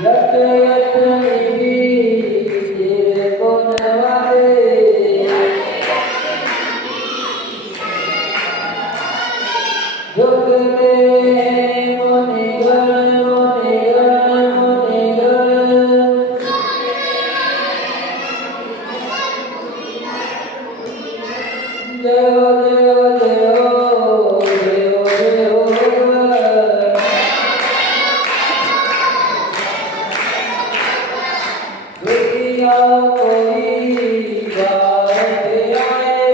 यत यत निधि तेरे को नवारे झुकते मुनिगण मुनिगण मुनिगण देव देव देव देव देव दुनिया कोई गाते आए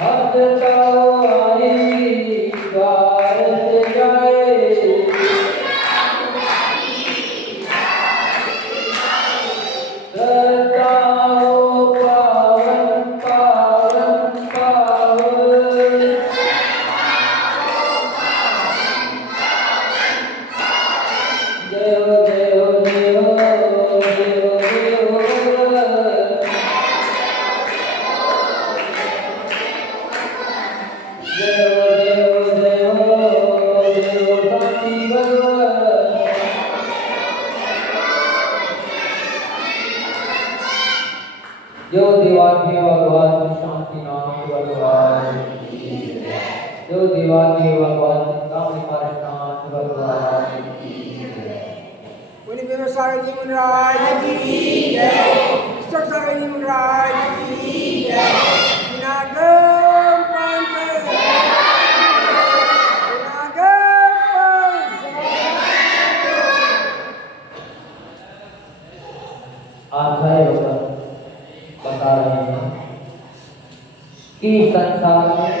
हंसता आई गाते जाए करता हो पावन पावन पावन देव देव देव देव देव देव देव देव शांति भगवान जो दिवाली भगवान शांति नाम भगवान जो दिवाली भगवान काम पारनाथ भगवान Uni Bimasa Jimun Raj Ki Jai, Saksa Jimun Raj Ki Jai, Vinagam Panta, Vinagam Panta. आचार्य बता रहे हैं कि संसार में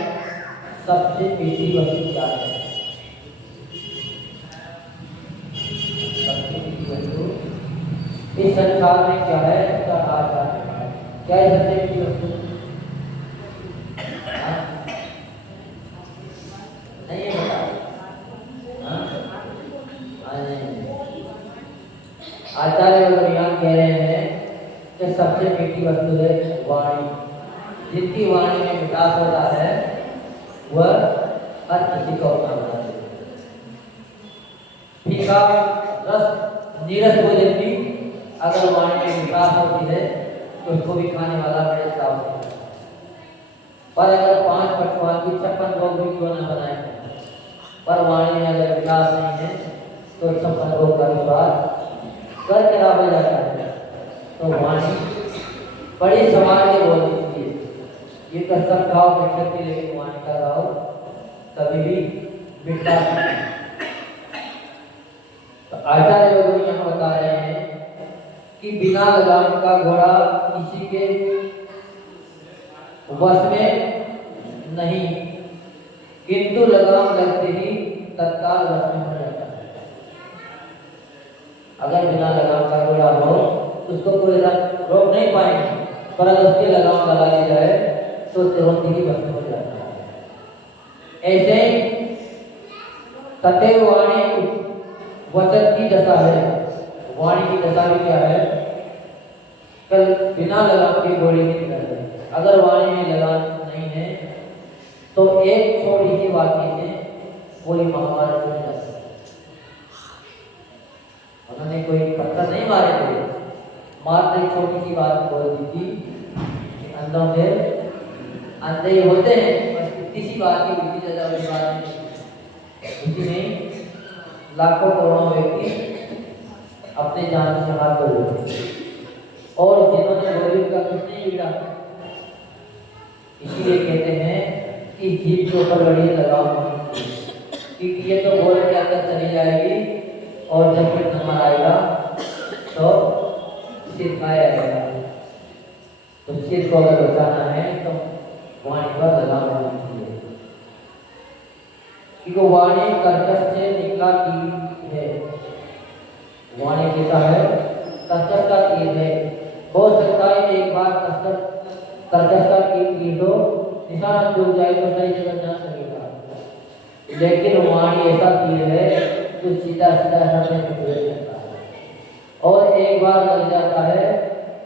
सबसे मीठी वस्तु क्या है। सबसे मीठी वस्तु इस संसार में क्या है, इसका आचार्य क्या है सबसे मीठी वस्तु? हाँ? नहीं बता। हाँ? आचार्य यहाँ कह रहे हैं कि सबसे मीठी वस्तु है वाणी। जितनी वाणी में विकास होता है वह हर किसी को अपना बना देती है। फीका रस नीरस हो जाती, अगर वाणी में विकास होती है तो उसको भी खाने वाला बड़े चाव से खाता है। पर अगर 5 पकवान की 56 भोग भी क्यों न बनाए, पर वाणी में अगर विकास नहीं है तो 56 भोग का स्वाद कर कराया जाता है। तो वाणी बड़ी संभाल के बोलनी चाहिए। ये तो सब गाँव मिट सकती, लेकिन वाणी का गाँव कभी भी मिटता नहीं। तो आचार्य लोग यहाँ बता रहे हैं कि बिना लगाम का घोड़ा किसी के वश में नहीं, किंतु लगाम लगते ही तत्काल वश में हो जाता है। अगर बिना लगाम का घोड़ा हो उसको कोई रोक नहीं पाएंगे, पर अगर उसके लगाम लगा दी जाए तो तुरंत ही वश में हो जाता है। ऐसे ही तथैव वाणी वचन की दशा है। वाणी की दशा भी क्या है? कल बिना लगाम के घोड़े की निकलते हैं। अगर वाणी में लगाम नहीं है तो एक छोटी सी वाक्य से पूरी महाभारत चल जाती है। उन्होंने कोई पत्थर नहीं मारे थे, मात्र एक छोटी सी बात बोल दी थी कि अंधों के अंधे ही होते हैं, बस इतनी सी बात की इतनी ज्यादा बड़ी बात नहीं। उसी में लाखों करोड़ों व्यक्ति अपने जान से हाथ धो देते, और जिन्होंने गोविंद का कुछ नहीं बिगड़ा। इसीलिए कहते हैं कि जीभ के ऊपर बड़ी लगाम होनी चाहिए, क्योंकि ये तो बोल के अंदर चली जाएगी और जब फिर नंबर आएगा तो सिर खाया जाएगा। तो सिर को अगर बचाना है तो वाणी पर लगाम होनी चाहिए, क्योंकि वाणी कर्कश से निकला तीर है। वाणी कैसा है? कर्कश का तीर है। हो सकता है एक बार कर्कश का तीर तो निशाना चूक जाए तो सही जगह जा सकेगा, लेकिन वाणी ऐसा तीर है जो सीधा सीधा हृदय में प्रवेश करता है, और एक बार लग जाता है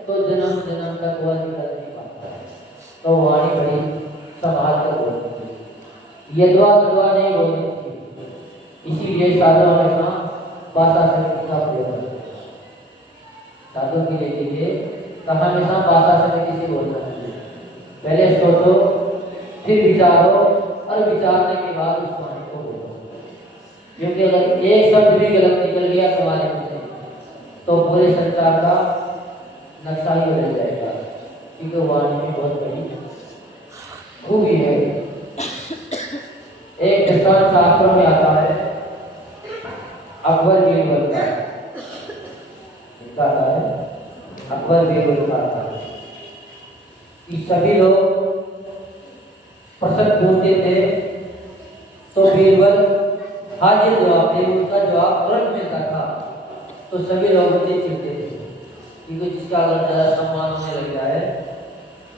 तो जन्म जन्म तक वह निकल नहीं पाता है। तो वाणी बड़ी संभाल कर बोलती है। ये दुआ नहीं बोलनी चाहिए, इसीलिए साधु हमेशा भाषा से का प्रयोग करते हैं। साधु के लिए तो हमेशा भाषा से किसी बोलना चाहिए। पहले सोचो, फिर विचारो, और विचारने के बाद उस वाणी को बोलो। क्योंकि अगर एक शब्द भी गलत निकल गया तुम्हारे मुंह से तो पूरे संसार का नक्शा ही बदल जाएगा। क्योंकि वाणी में बहुत बड़ी खूबी है। एक दृष्टांत शास्त्रों में आता है, अकबर बीरबल का आता है, अकबर बीरबल का आता है कि सभी लोग प्रश्न पूछते थे तो बीरबल हाजिर जवाब थे, उनका जवाब तुरंत मिलता था। तो सभी लोग उसे चिढ़ते थे, क्योंकि जिसका अगर ज़्यादा सम्मान होने लग जाए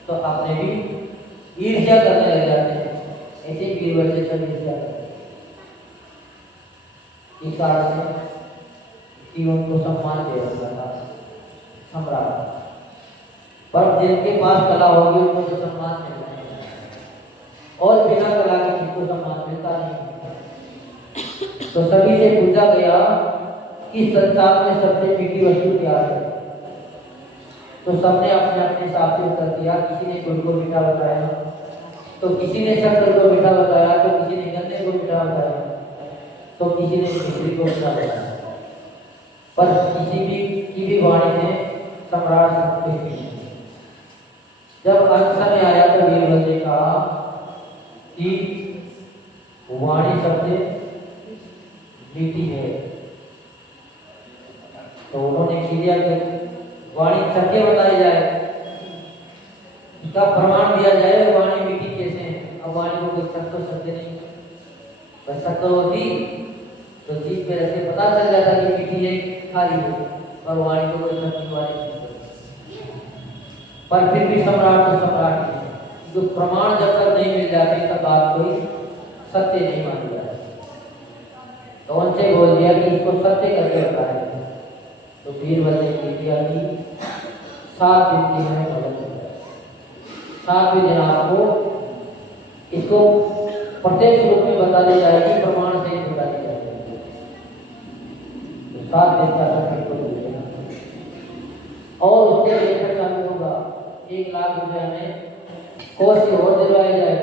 तो आपने भी ईर्ष्या करने लग जाते हैं। ऐसे बीरबल से सब ईर्ष्या करते इस कारण से कि उनको सम्मान दे रहा था सम्राट। पर जिनके पास कला होगी उनको तो सम्मान मिलता है, और बिना कला के किसको सम्मान मिलता नहीं। तो सभी से पूछा गया कि संसार में सबसे मीठी वस्तु क्या है। तो सबने अपने अपने हिसाब से उत्तर दिया। किसी ने गुड़ को मीठा बताया, तो किसी ने शक्कर को मीठा बताया, तो किसी ने गन्ने को मीठा बताया, तो किसी ने मिश्री को मीठा बताया। पर किसी भी की भी वाणी से सम्राट संतुष्ट नहीं। जब अंत समय आया तो बीरबल ने कहा कि वाणी सबसे मीठी है। तो उन्होंने किया कि वाणी सत्य बताई जाए, इसका प्रमाण दिया जाए वाणी मीठी कैसे है। अब वाणी को कोई सत्य सत्य नहीं, बस सत्य होती तो जीभ पे रखे पता चल जाता कि मीठी है खाली है, और वाणी को कोई सत्य वाणी नहीं। पर फिर भी सम्राट तो सम्राट है, जो प्रमाण जब तक नहीं मिल जाते तब बात कोई सत्य नहीं मानी जाती। तो उनसे बोल दिया कि इसको सत्य करके बताए। तो बीरबल ने किया कि 7 दिन की हमें मदद हो जाए। 7वें दिन आपको इसको प्रत्यक्ष रूप में बता दी जाएगी, प्रमाण से ही बता दी जाएगी। तो 7 दिन का समय को दिया और उसके लेकर चालू होगा 1 लाख रुपए हमें कोष से और दिलवाए जाए,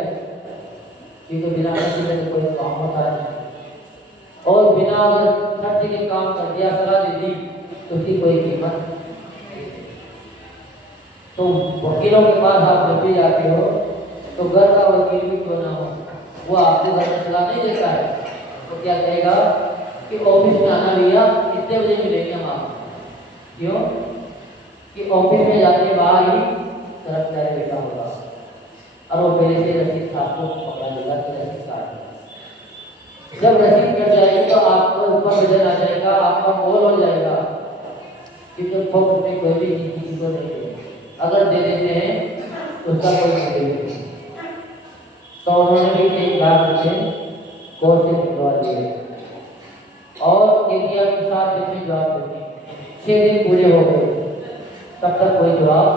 क्योंकि बिना खर्च के कोई काम होता है। और बिना अगर खर्च के काम कर दिया, सलाह दे दी, तो उसकी कोई कीमत। तो वकीलों के पास आप जब भी जाते हो तो घर का वकील भी क्यों ना हो, वो आपसे घर में सलाह नहीं देता है। तो क्या कहेगा कि ऑफिस में आना भैया, कितने बजे मिलेंगे हम आपको। क्यों कि ऑफिस में जाके बाहर ही कर्मचारी बैठा होगा और वो पहले से रसीद आपको पकड़ा देगा कि रसीद काट। जब रसीद कट जाएगी तो आपको ऊपर वजन आ जाएगा, आपका मोल हो जाएगा, क्योंकि फोकट में कोई भी चीज किसी को नहीं देगी। अगर दे देते हैं तो उसका कोई मूल्य नहीं। तो उन्होंने भी 1 लाख रुपए कोर्ट से भिजवा दिए और इंडिया के 7 दिन में जवाब देंगे। 6 दिन पूरे हो गए, तब तक कोई जवाब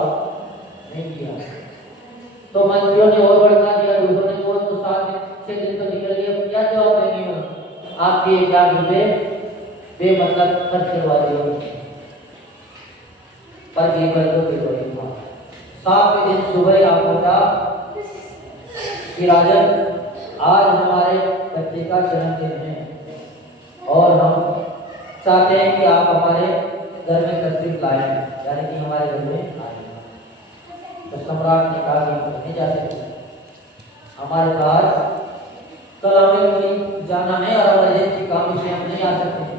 नहीं दिया। तो मंत्रियों ने और बढ़ा दिया, दूसरों ने तो 6 दिन तो निकल गए, क्या जवाब देंगे हम, आपके 1 लाख रुपए बेमतलब खर्च करवा दिए। पर बीरबल को बिल्कुल था। 7वें दिन सुबह आप पहुंचा कि राजन, आज हमारे बच्चे का जन्मदिन है और हम चाहते हैं कि आप हमारे घर में तशरीफ लाएं, यानी कि हमारे घर में आए। तो सम्राट ने कहा कि नहीं जा सकते, हमारे पास कल हमें कोई जाना है और इमरजेंसी काम से हम नहीं आ सकते।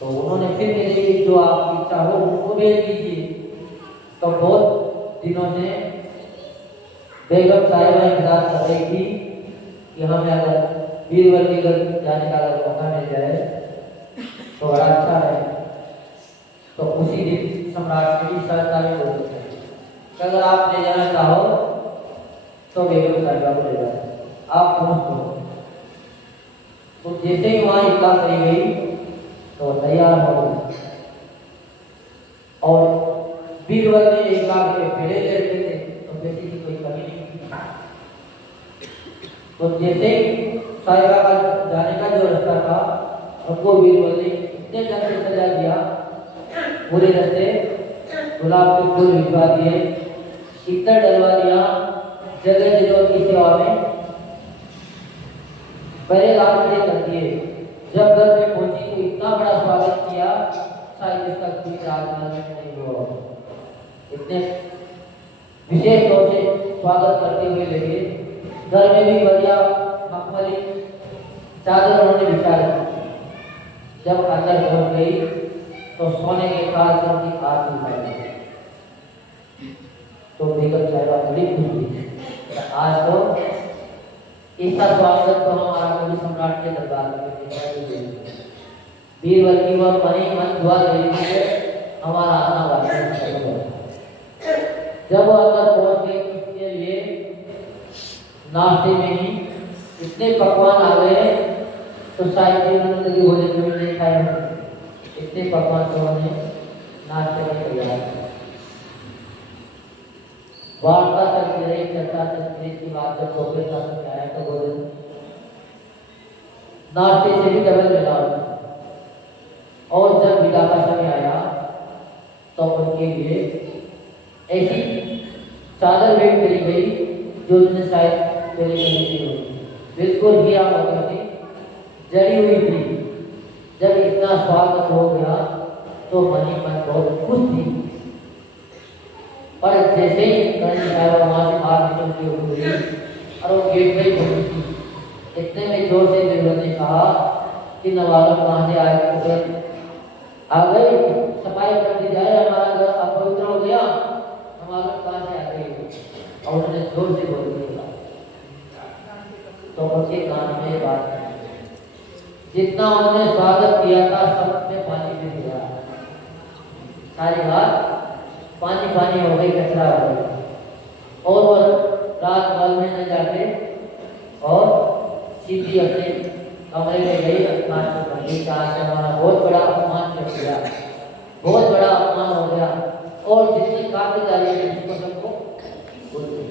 तो उन्होंने फिर कहा कि जो आपकी इच्छा हो वो भेज दीजिए। तो बहुत दिनों से बेगम साहिबा इंतजार कर रही थी कि हमें अगर बीरबल के घर जाने का अगर मौका मिल जाए तो बड़ा अच्छा है। तो उसी दिन सम्राट की सरकार में बोल सकते कि अगर आप ले जाना चाहो तो बेगम साहिबा को ले जाओ, आप पहुँच दो। तो जैसे ही वहाँ इतला करी गई तो तैयार हो गए और बीरबल ने 1 लाख रुपए पहले दे रखे थे, तो पैसे की कोई कमी नहीं थी। तो जैसे ही साहिबा का जाने का जो रास्ता था हमको बीरबल ने इतने ढंग से सजा दिया, पूरे रास्ते गुलाब के फूल भिजवा दिए, इतना डलवा दिया, जगह जगह की सेवा में पहले रात कर दिए। जब घर में पहुंची तो इतना बड़ा स्वागत किया, शायद इसका कोई राजमार्ग में नहीं हुआ। इतने विशेष तौर से स्वागत करते हुए लगे। घर में भी बढ़िया मखमली चादर उन्होंने बिछा रखी। जब अंदर पहुंच गई तो सोने के काल से उनकी आरती उठाई। तो बेगम साहिबा बड़ी खुश हुई। आज तो ऐसा स्वागत तो हमारा कभी सम्राट के दरबार में नहीं। बीरबल की वह मनी मन दुआ देवी से हमारा आना वापस है। जब वो अंदर पहुंच गए उसके लिए नाश्ते में ही इतने पकवान आ गए तो शायद जीवन में भोजन भी नहीं खाए होंगे। इतने पकवान तो उन्होंने नाश्ते में तैयार वार्ता चलती रही, चर्चा चलती रही। इसकी बात जब दोपहर का समय आया तो भोजन नाश्ते से भी डबल मिला और जब विदा का समय आया तो उनके लिए ऐसी चादर भेंट करी गई जो उन्होंने शायद पहले कभी नहीं हुई, बिल्कुल ही आप थी, जड़ी हुई थी। जब इतना स्वागत हो गया तो मनी मन बहुत खुश थी। और जैसे ही वहां से बाहर निकलती हुई और वो गेट में पहुंची थी, इतने में जोर से बीरबल ने कहा कि नवाब कहाँ से आए आ गई, सफाई कर दी जाए, हमारा घर अपवित्र हो गया, नवाब कहाँ से आ गई। और उन्होंने जोर से बोल दिया तो उनके कान में बात जितना उन्होंने स्वागत किया था सब में पानी दे दिया। सारी बात पानी पानी हो गई, कचरा हो गया। और वो रात भर में न जाके और सीधी अपने कमरे में गई, हमारा बहुत बड़ा अपमान कर दिया, बहुत बड़ा अपमान हो गया। और जितनी खातिरदारी है उसको सबको बोल दिया।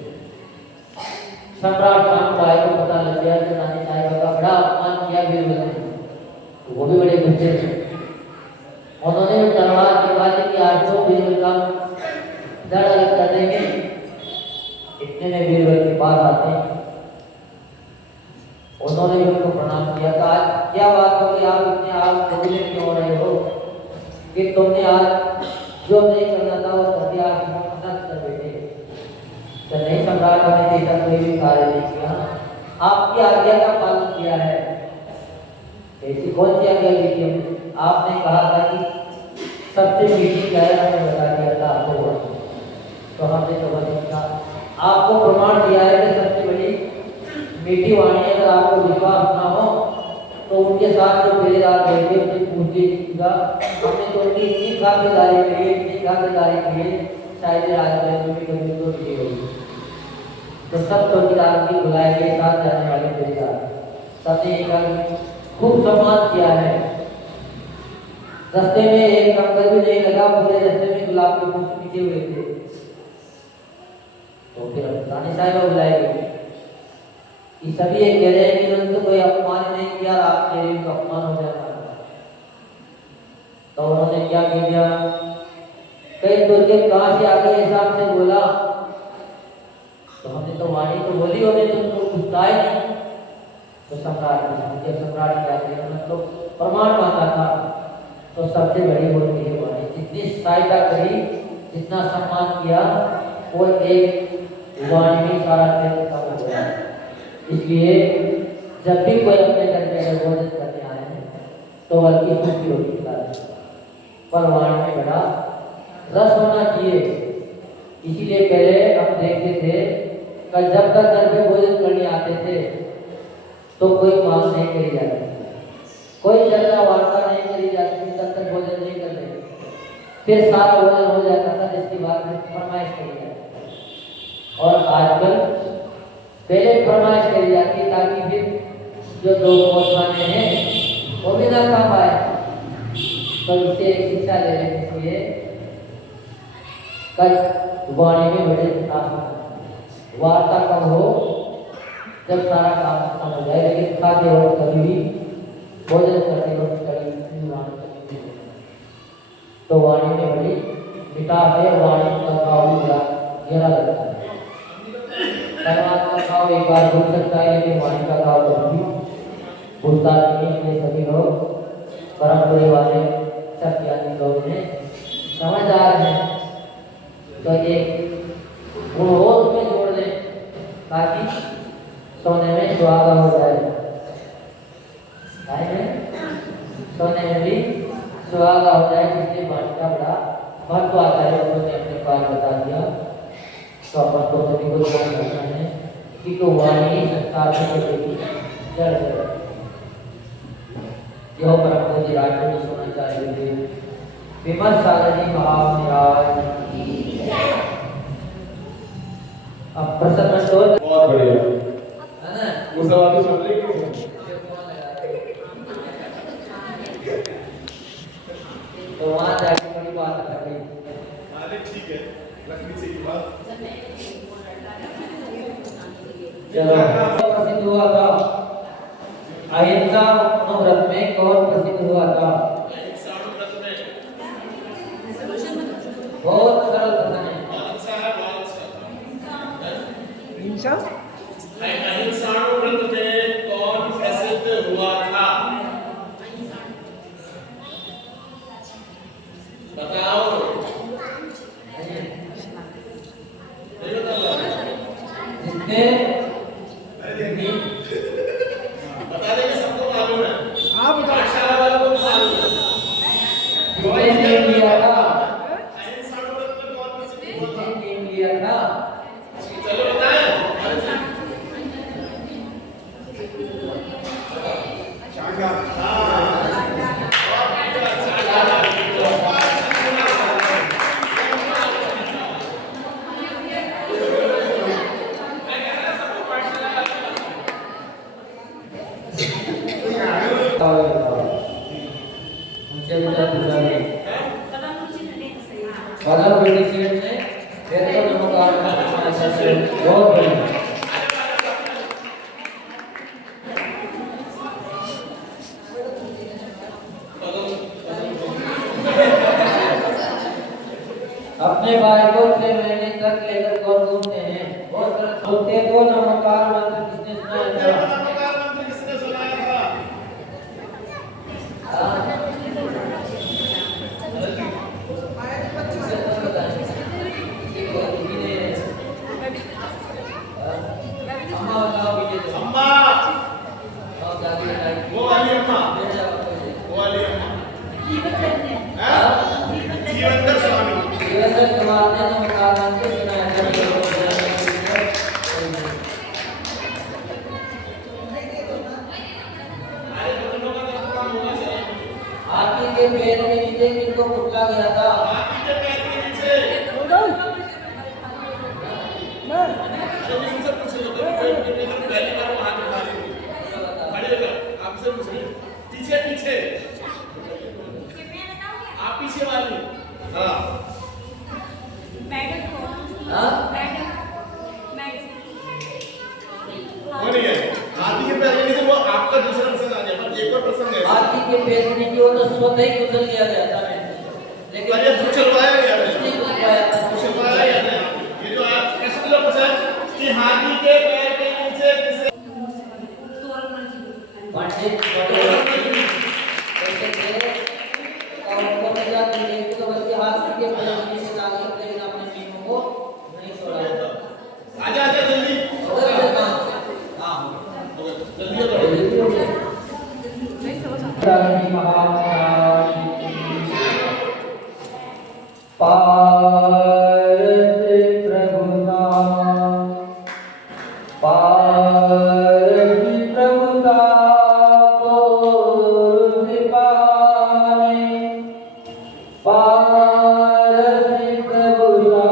सम्राट शाम को आए को पता लग गया कि रानी साहिबा का बड़ा अपमान किया बीरबल ने, तो वो भी बड़े गुस्से थे। उन्होंने तलवार निकाली कि आज तो बीरबल का दर अलग कर देंगे। इतने में बीरबल के पास आते हैं, उन्होंने भी उनको प्रणाम किया था। आज क्या बात हो कि आप इतने आप बोलने क्यों हो रहे हो कि तुमने आज जो नहीं करना था वो कर दिया, कर बैठे। तो नहीं सम्राट, हमने ऐसा कोई भी कार्य नहीं किया, आपकी आज्ञा का पालन किया है। ऐसी कौन सी आज्ञा दी थी हमने? आपने कहा था कि सबसे मीठी गाय हमने बता दिया था आपको, तो हमने तो बस आपको प्रमाण दिया है कि सबसे बड़ी मीठी वाणी। अगर आपको विश्वास ना हो तो उनके साथ जो पहरेदार बैठे उनसे पूछ लीजिएगा, हमने तो उनकी इतनी खातिरदारी की है, इतनी खातिरदारी की है, शायद राजमहल में भी कभी तो नहीं होगी। तो सब चौकीदार की बुलाए गए साथ जाने वाले पहरेदार, सबने एक खूब सम्मान किया है। रास्ते में एक कंकर भी नहीं लगा, पूरे रास्ते में गुलाब के फूल बिछे हुए थे। तो फिर रानी साहिबा बुलाई गई कि सभी ये कह रहे हैं कि उन्होंने तो कोई अपमान नहीं किया, आप कह रहे हैं अपमान हो जाएगा। तो उन्होंने क्या कह दिया, कई दुर्गे कहाँ से आ गए हिसाब से बोला। तो हमने तो वाणी तो बोली, होने तो कुछ कहा ही नहीं। तो सम्राट क्या किया, तो प्रमाण मांगा था। तो सबसे बड़ी होती है वाणी, जितनी सहायता करी, जितना सम्मान किया, वो एक वाणी में सारा खत्म हो गया। इसलिए जब भी कोई अपने घर में अगर भोजन करने आए तो बल्कि सूखी रोटी खिलाते, पर वाणी में बड़ा रस होना चाहिए। इसीलिए पहले हम देखते थे कि जब तक घर में भोजन करने आते थे तो कोई मांग नहीं करी जाती, कोई चर्चा वार्ता नहीं करी जाती, तब तक भोजन नहीं करते। फिर सारा भोजन हो जाता था, जिसके बाद में फरमाइश करी जाती। और आजकल पहले फरमाइश करी जाती ताकि फिर जो दो खाने हैं वो भी ना खा पाए। तो इससे एक शिक्षा ले लेनी चाहिए, कल वाणी में बड़े वार्ता कब हो जब सारा काम खत्म हो जाए, लेकिन खाते वक्त कभी भी भोजन करते वक्त कड़ी उड़ान करनी नहीं। तो वाणी में बड़ी मिठास है, वाणी का भाव भी बड़ा गहरा लगता है। धनवान का भाव एक बार भूल सकता है, लेकिन वाणी का भाव कभी भी भूलता नहीं है। इसलिए सभी लोग परम पूरे वाले सब ज्ञानी लोग हैं, समझदार हैं, तो एक गुण और उसमें जोड़ दें ताकि सोने में सुहागा हो जाए। सोने में भी सुहागा हो जाए, जिससे वाणी का बड़ा महत्व आता है। उन्होंने अपने पास बता दिया, तो अपन को सभी को ध्यान रखना है कि तो वाणी संसार में देगी जड़ है। जो परम पूज्य राजू ने सुना चाहिए विमर्श सागर जी महाराज। अब प्रसन्न तो बहुत बढ़िया है ना, वो सब आप सुन लेंगे। तो वहाँ जाके बड़ी बात कर गई। अरे ठीक है, रखनी चाहिए बात। चलो, प्रसिद्ध हुआ था अहिंसा व्रत में, कौन प्रसिद्ध हुआ था? बहुत सरल कथन है। हिंसा अहिंसा व्रत में कौन प्रसिद्ध हुआ था? बताओ। जिसने बता देंगे, सबको मालूम है। आप बताओ। पाठशाला वालों को मालूम है। जिसने नियम लिया था, अहिंसा व्रत में कौन प्रसिद्ध हुआ था? जिसने नियम लिया था, चलो बताएं। उनसे मुझे पूछा नहीं। कलम ब्रिटिश ने फिर तो नमकार बहुत बढ़िया। अपने भाई को 6 महीने तक लेकर कौन घूमते हैं? बहुत गलत होते तो नमकार मंत्र किसने सुनाया था? नमस्कार मंत्र किसने सुनाया था? अम्मा बताओ विजय। अम्मा, और दादी बताइए। वो वाली अम्मा, वो वाली अम्मा। जीवनधर स्वामी। जीवनधर कुमार ने नमकार मंत्र सुनाया था। हाथी के पैर के नीचे किसको कुचला गया था? हाथी के पैर के नीचे। मैं अरे इनसे पूछो, पहली बार वो हाथ उठा रही थी। खड़े होकर आपसे पूछ रही, पीछे पीछे। आप पीछे वाली। हाँ। हाँ? वो नहीं है। हाथी के पैर के नीचे वो आपका दूसरा प्रसंग आ गया, पर एक और प्रसंग है। हाथी के पैर के नीचे वो तो स्वतः ही कुचल दिया गया था, लेकिन पर ये कुचलवाया गया है। नहीं कुचलाया था। कुचलवाया गया है। ये जो आप कैसे लोग पूछा कि हाथी के पैर के नीचे किसे? पंडित कैसे थे और उनको सजा दी गई थी, तो बल्कि हाथी के पैर के नीचे डाल दी, लेकिन अपने नियमों को नहीं छोड़ा। आजा आजा जल्दी। जल्दी हो जाओ। महाराज पारस प्रभुता, पारस प्रभुता को सिपाने, पारस प्रभुता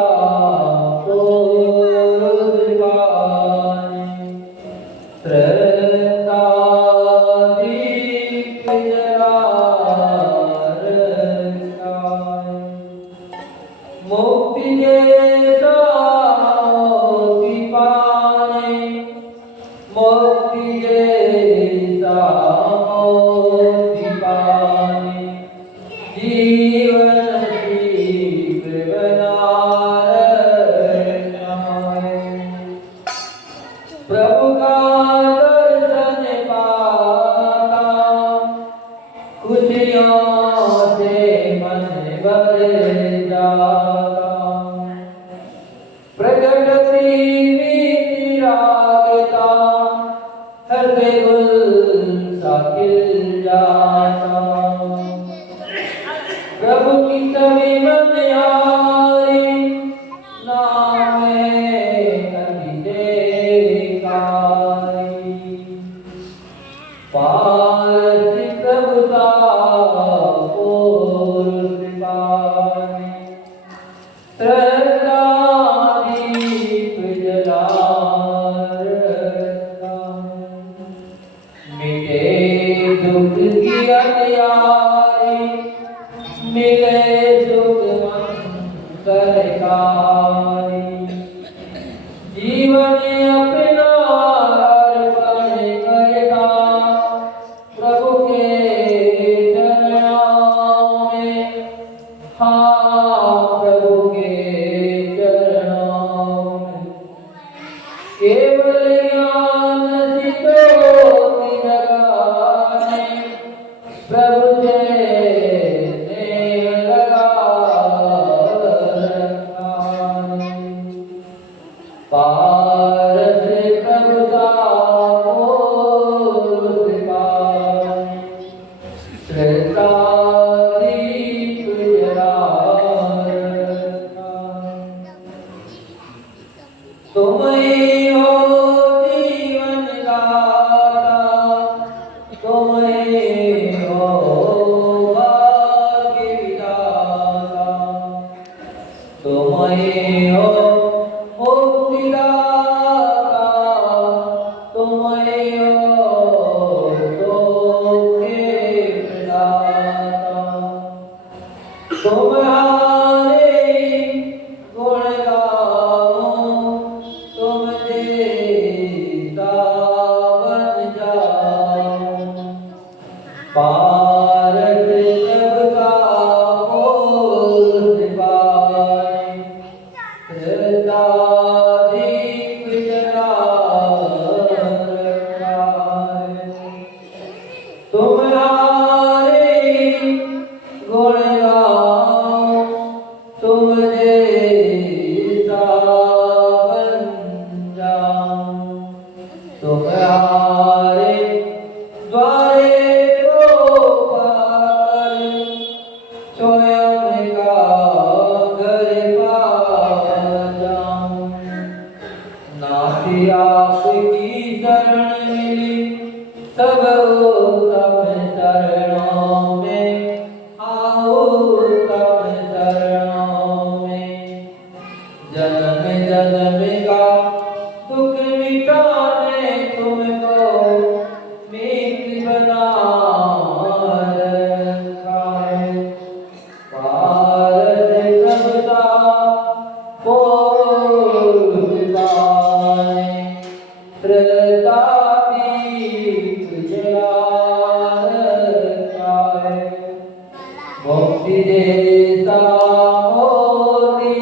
को सिपाने, मुक्ति के साथी पाने, मोक्ति जैसा मोक्ति पाने जीवन शीघ्र बना रहना है। प्रभु का दर्शन पाता खुशियों से मन भर जाता। प्रकट सी रागता हृदय गुल सा खिल जाता। प्रभु की छवि मन आई नाम पारसी प्रभु सा पुरुष पानी श्रद्धा दीप जला रखा। मिटे दुख की अंधियारी मिले सुख मंगलकारी। जीवन अपना अर्पण करता प्रभु के चरणों में। हाँ प्रभु के चरणों में केवल ज्ञान सितोषी लगाने प्रभु से स्नेह लगा रखा है। पारस प्रभु सा पुरुष पानी श्रद्धा दीप जला रखा। तुम ही हो जीवन दाता तुम ही हो भाग्य विधाता तुम ही हो मुक्तिदाता तुम ही हो सुख के प्रदाता। तुम्हारे गुण गाऊं तुम जैसा बन जाऊं। पारस प्रभु का पुरुष पानी श्रद्धा दीप जला रखा है। तुम्हारे गुण गाऊं तुम जैसा बन जाऊं। तुम्हारे द्वारे को पाकर स्वयं का घर पा जाऊं। नासी आपकी शरण मिली सब उत्तम शरणों में। आओ उत्तम शरणों में जन्म जन्म का दुख मिटाने तुमको मीत बना रखा है। पारस प्रभु सा पुरुष पानी श्रद्धा दीप जला रखा है। मुक्ति जैसा मोती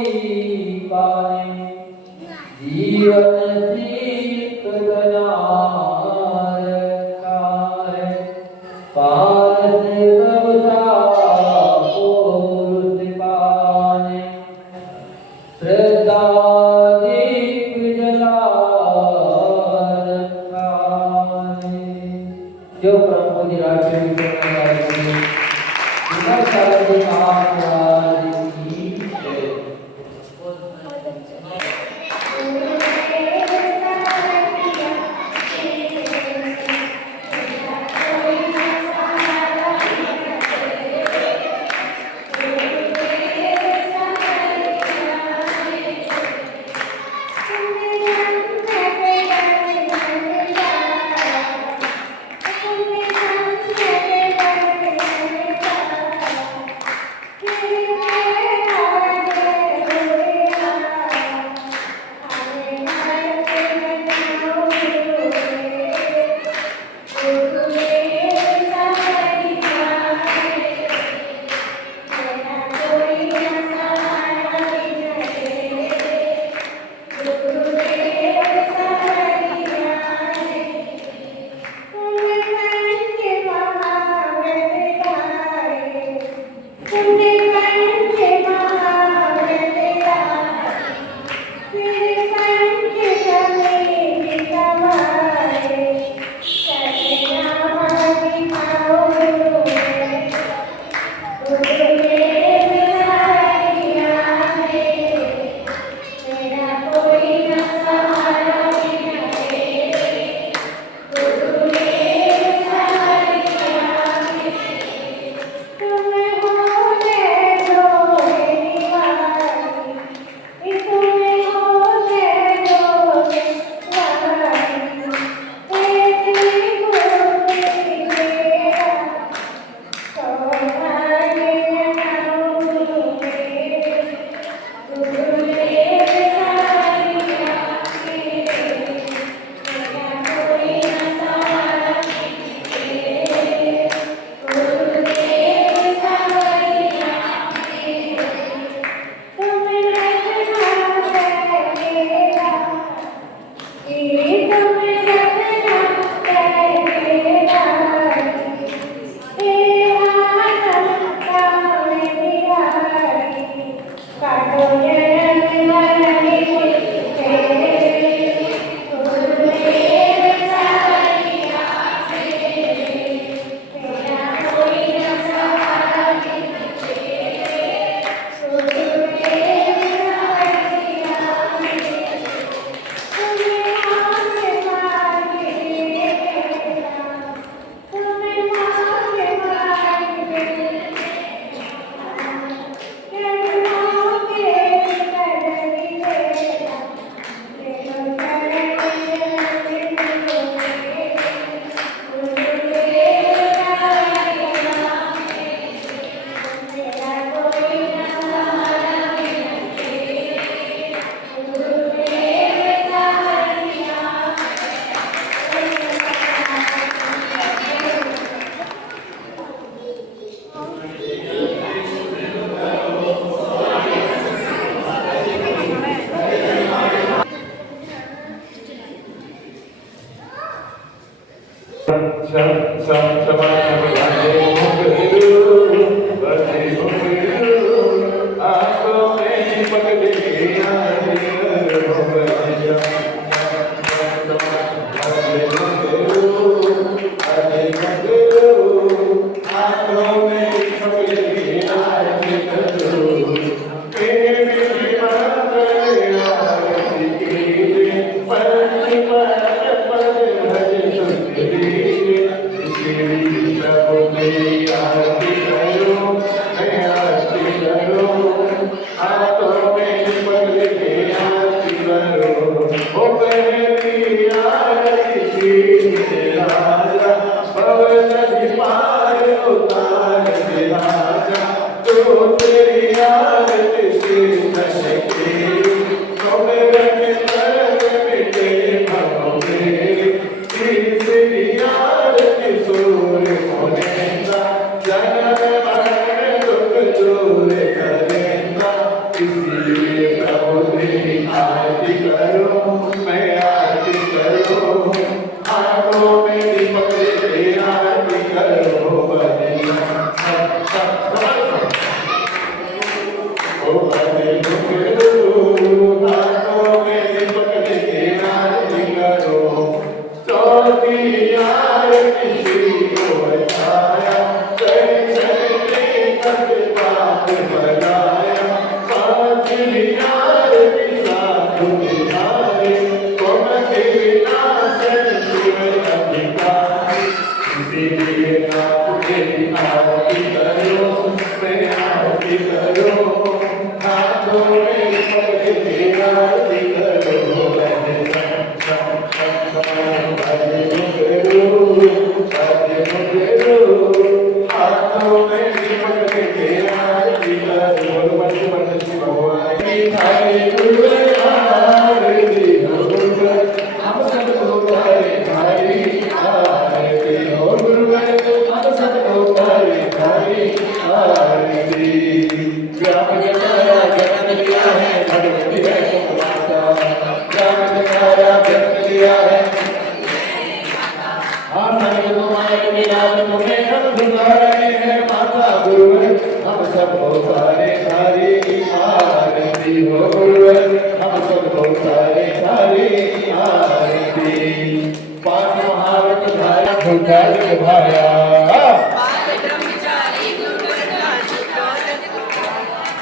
पानी जीवन शीघ्र बना रखा है। पारस प्रभु सा पुरुष पानी श्रद्धा दीप जला रखा है। जो प्रभु जी राज्य में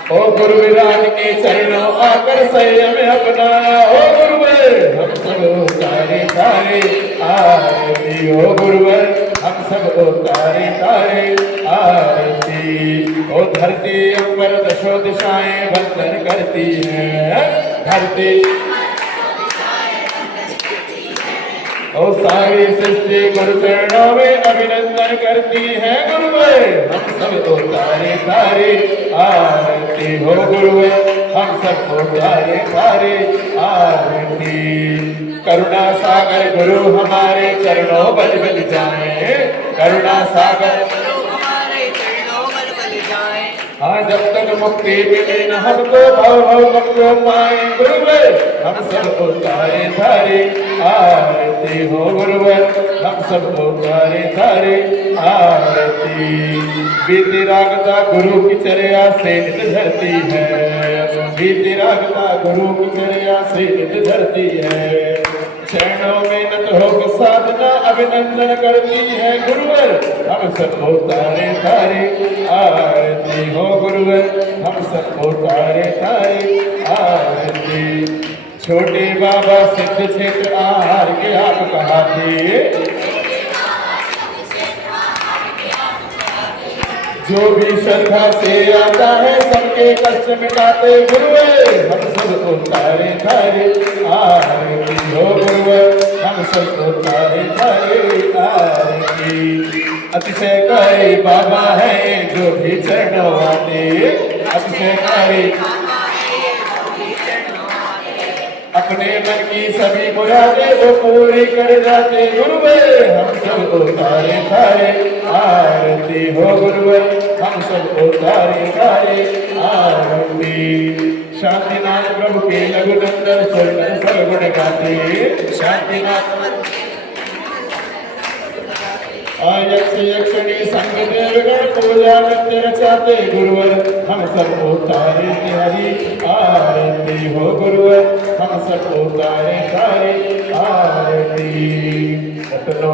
ओ गुरु विराट के चरणों आकर संयम अपनाया। ओ गुरुवर हम सब उतारे तारे आरती। ओ गुरुवर हम सब उतारे तारे आरती। ओ धरती अंबर दशो दिशाएं वंदन करती हैं। धरती ओ सारी सृष्टि गुरु चरणों में अभिनंदन करती है। गुरुवर हम सब तो तारे तारे आरती। हो गुरुवर हम सब तो तारे तारे आरती। करुणा सागर गुरु हमारे चरणों बल बल जाए। करुणा सागर हाँ जब तक मुक्ति मिले न हमको भव भव मुक्ति पाए। गुरुवर हम सब तो तारे तारे आरती हो गुरुवर हम सब उतारे तारे आरती। बीती रागता गुरु की चर्या से नित धरती है, बीती रागता गुरु की चर्या से नित धरती है। चरणों में नत होकर साधना अभिनंदन करती है गुरुवर हम सब उतारे तारे आरती हो गुरुवर हम सब उतारे तारे आरती। छोटे बाबा सिद्ध क्षेत्र आहार के आप कहाते, जो भी श्रद्धा से आता है सबके कष्ट मिटाते गुरुवे हम सब उतारे तारे आरती हो गुरुवे हम सब उतारे तारे आरती। अतिशयकारी बाबा है जो भी चरणों आते, अतिशयकारी अपने मन की सभी मुरादें वो पूरी कर जाते गुरुवे हम सब उतारे तारे आरती हो गुरुवे हम सब उतारे तारे आरती। शांतिनाथ प्रभु के लघु नंदन स्वर्ण सर्वगुण गाते, शांतिनाथ यक्ष यक्षिणी संग देवगण पूजा नित्य रचाते गुरुवर हम सब उतारे हरि आरती हो गुरुवर हम सब उतारे तारे आरती।